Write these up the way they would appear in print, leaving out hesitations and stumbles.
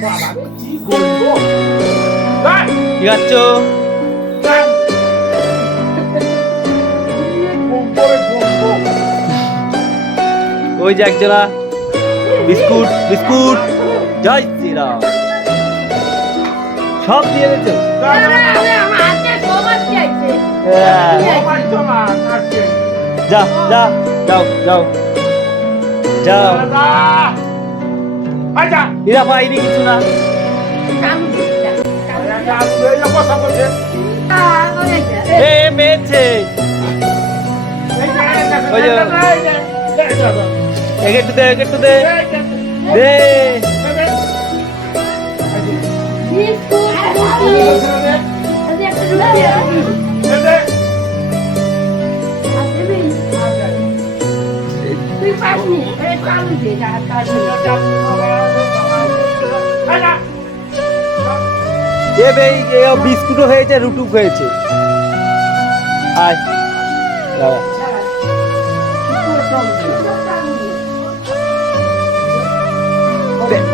কি খাচ্ছ? ওই যে একজনা বিস্কুট বিস্কুট, জয় শ্রীরাম, সব দিয়ে দিয়েছো। যা যা যাও যাও যাও, এরা পাইনি কিছু না। এ মেয়েছে ওই যে, একটু দে একটু দে দে। বিস্কুটও হয়েছে, রুটুক হয়েছে। আয়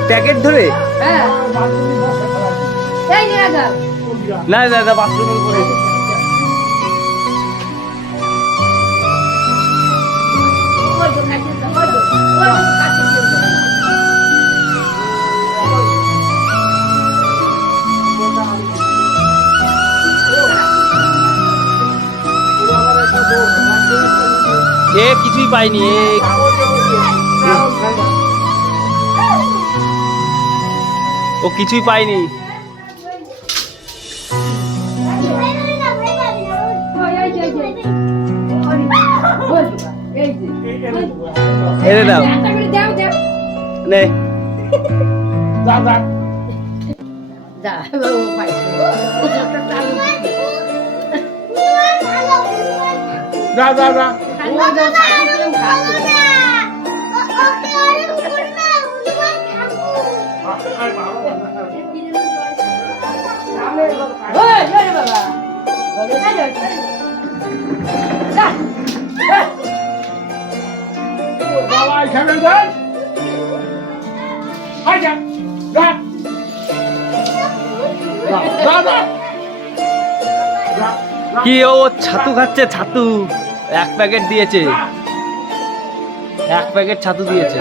প্যাকেট ধরে না দাদা বাথরুমের করে এ কিছুই পাইনি। ও কিছুই পাইনি। এনে দাও নে যা যা যা কি ও ছাতু খাচ্ছে, ছাতু এক প্যাকেট দিয়েছে, এক প্যাকেট ছাতু দিয়েছে।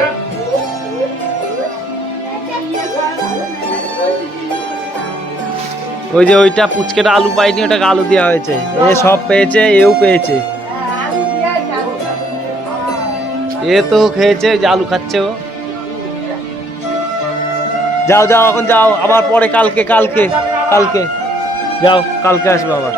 ওই যে ওইটা পুচকেটা আলু পাইনি, ওটাকে আলু দেওয়া হয়েছে। এ সব পেয়েছে, এও পেয়েছে, এ তো খেয়েছে, যে আলু খাচ্ছে ও। যাও যাও এখন যাও, আবার পরে কালকে কালকে কালকে যাও, কালকে আসবো আবার।